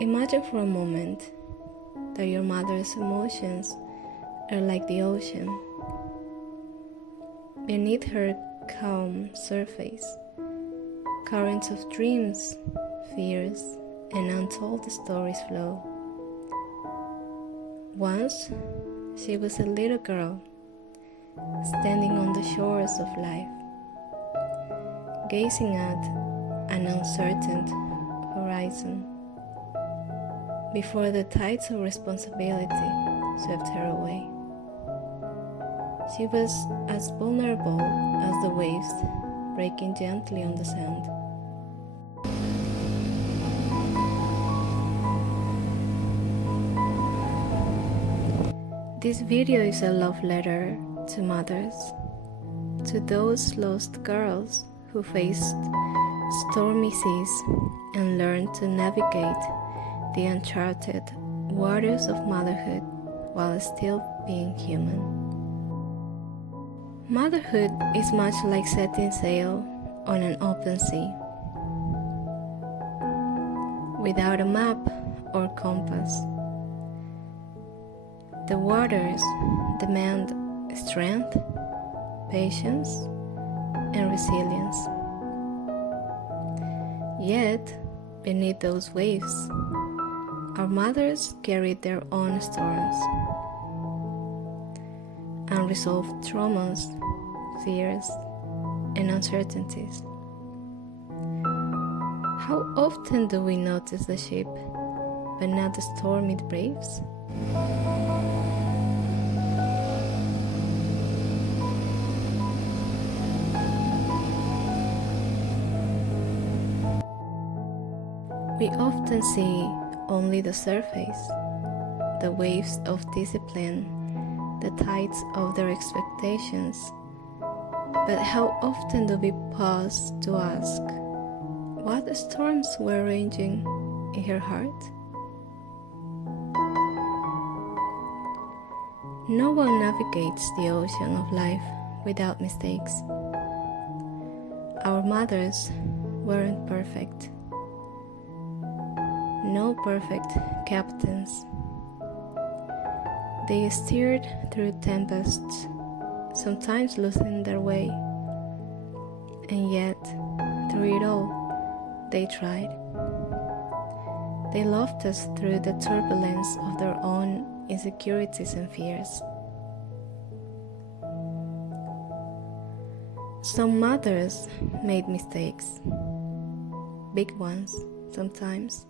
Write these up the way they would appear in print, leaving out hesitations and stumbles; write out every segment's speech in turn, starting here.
Imagine for a moment that your mother's emotions are like the ocean. Beneath her calm surface, currents of dreams, fears, and untold stories flow. Once, she was a little girl, standing on the shores of life, gazing at an uncertain horizon, before the tides of responsibility swept her away. She was as vulnerable as the waves breaking gently on the sand. This video is a love letter to mothers, to those lost girls who faced stormy seas and learned to navigate the uncharted waters of motherhood while still being human. Motherhood is much like setting sail on an open sea. Without a map or compass, the waters demand strength, patience, and resilience. Yet, beneath those waves, our mothers carried their own storms, unresolved traumas, fears, and uncertainties. How often do we notice the ship, but not the storm it braves? We often see only the surface, the waves of discipline, the tides of their expectations. But how often do we pause to ask what storms were raging in her heart? No one navigates the ocean of life without mistakes. Our mothers weren't perfect. No perfect captains. They steered through tempests, sometimes losing their way. And yet, through it all, they tried. They loved us through the turbulence of their own insecurities and fears. Some mothers made mistakes, big ones sometimes.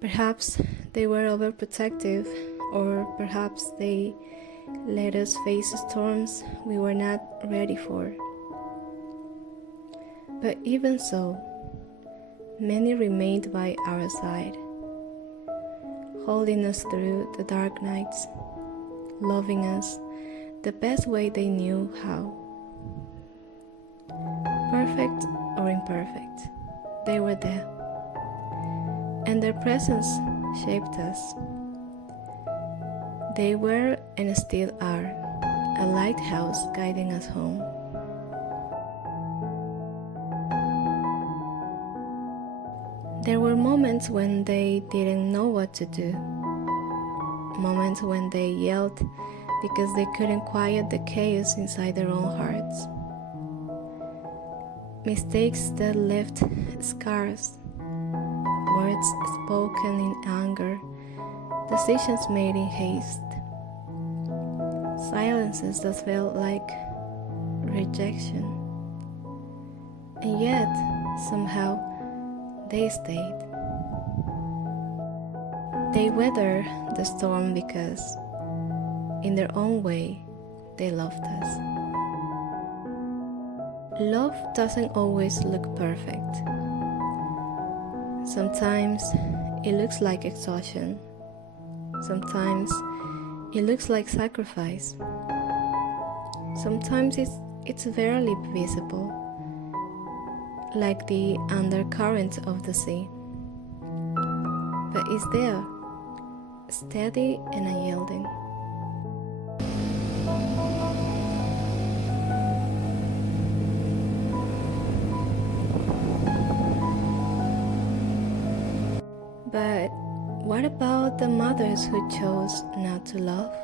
Perhaps they were overprotective, or perhaps they let us face storms we were not ready for. But even so, many remained by our side, holding us through the dark nights, loving us the best way they knew how. Perfect or imperfect, they were there, and their presence shaped us. They were and still are a lighthouse guiding us home. There were moments when they didn't know what to do, moments when they yelled because they couldn't quiet the chaos inside their own hearts. Mistakes that left scars, words spoken in anger, decisions made in haste, silences that felt like rejection. And yet, somehow, they stayed. They weathered the storm because, in their own way, they loved us. Love doesn't always look perfect. Sometimes it looks like exhaustion. Sometimes it looks like sacrifice. Sometimes it's barely visible, like the undercurrent of the sea. But it's there, steady and unyielding. But what about the mothers who chose not to love?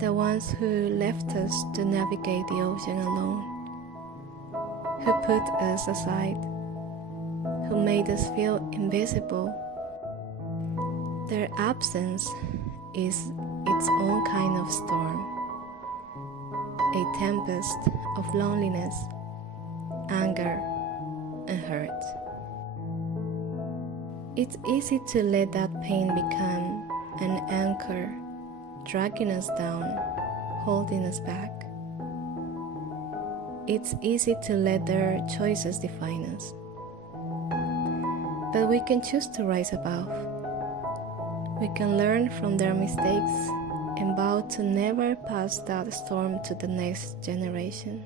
The ones who left us to navigate the ocean alone, who put us aside, who made us feel invisible. Their absence is its own kind of storm, a tempest of loneliness, anger, and hurt. It's easy to let that pain become an anchor, dragging us down, holding us back. It's easy to let their choices define us. But we can choose to rise above. We can learn from their mistakes and vow to never pass that storm to the next generation.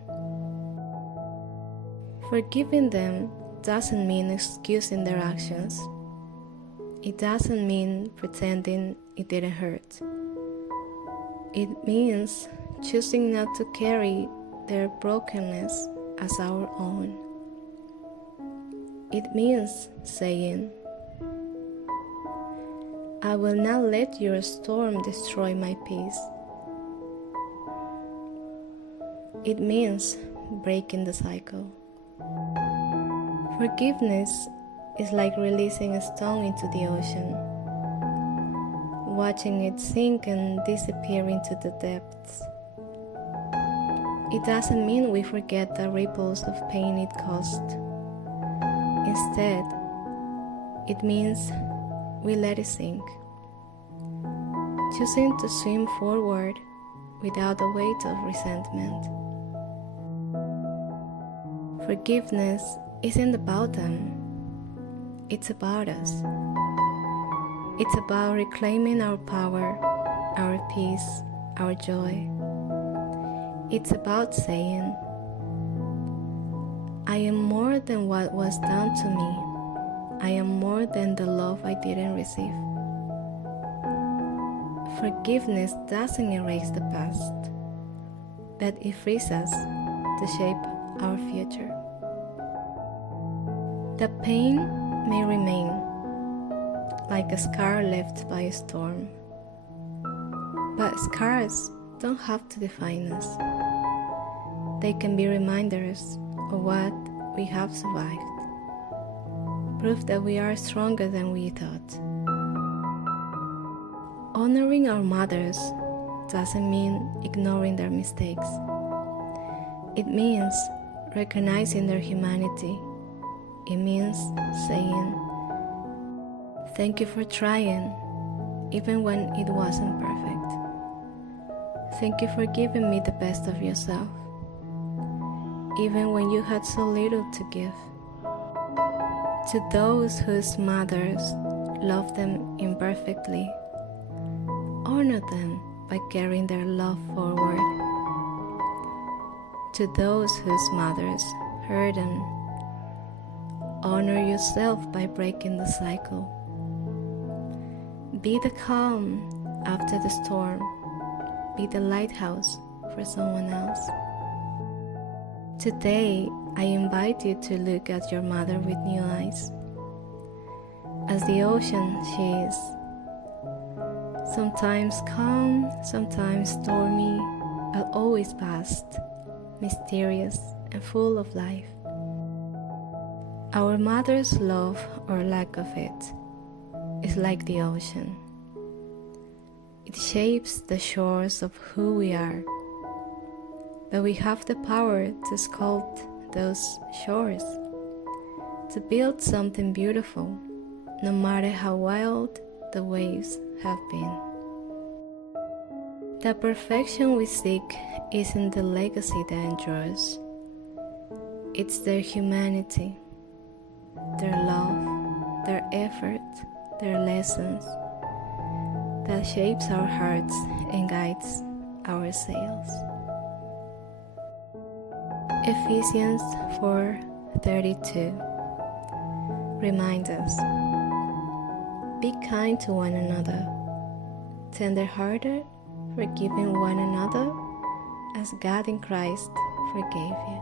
Forgiving them doesn't mean excusing their actions. It doesn't mean pretending it didn't hurt. It means choosing not to carry their brokenness as our own. It means saying, I will not let your storm destroy my peace. It means breaking the cycle. Forgiveness is like releasing a stone into the ocean, watching it sink and disappear into the depths. It doesn't mean we forget the ripples of pain it caused. Instead, it means we let it sink, choosing to swim forward without the weight of resentment. Forgiveness isn't about them, it's about us. It's about reclaiming our power, our peace, our joy. It's about saying, I am more than what was done to me. I am more than the love I didn't receive. Forgiveness doesn't erase the past, but it frees us to shape our future. The pain may remain, like a scar left by a storm. But scars don't have to define us. They can be reminders of what we have survived, proof that we are stronger than we thought. Honoring our mothers doesn't mean ignoring their mistakes. It means recognizing their humanity. It means saying, thank you for trying, even when it wasn't perfect. Thank you for giving me the best of yourself, even when you had so little to give. To those whose mothers loved them imperfectly, honor them by carrying their love forward. To those whose mothers hurt them, honor yourself by breaking the cycle. Be the calm after the storm. Be the lighthouse for someone else. Today, I invite you to look at your mother with new eyes. As the ocean she is, sometimes calm, sometimes stormy, but always vast, mysterious, and full of life. Our mother's love or lack of it is like the ocean. It shapes the shores of who we are, but we have the power to sculpt those shores, to build something beautiful, no matter how wild the waves have been. The perfection we seek isn't the legacy that endures. It's their humanity, their love, their effort, their lessons that shapes our hearts and guides our sails. Ephesians 4:32 reminds us, be kind to one another, tender-hearted, forgiving one another as God in Christ forgave you.